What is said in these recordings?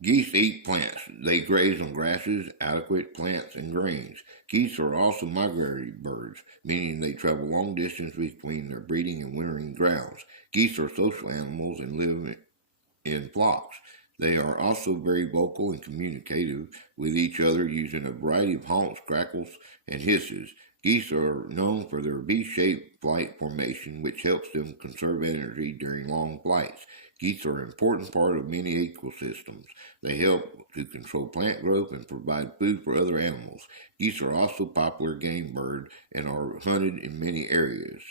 Geese eat plants. They graze on grasses, adequate plants, and grains. Geese are also migratory birds, meaning they travel long distance between their breeding and wintering grounds. Geese are social animals and live in flocks. They are also very vocal and communicative with each other using a variety of honks, crackles, and hisses. Geese are known for their V-shaped flight formation, which helps them conserve energy during long flights. Geese are an important part of many ecosystems. They help to control plant growth and provide food for other animals. Geese are also a popular game bird and are hunted in many areas.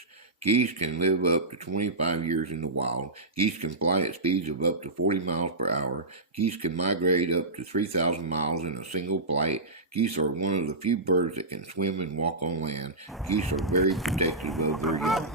Geese can live up to 25 years in the wild. Geese can fly at speeds of up to 40 miles per hour. Geese can migrate up to 3,000 miles in a single flight. Geese are one of the few birds that can swim and walk on land. Geese are very protective of their young.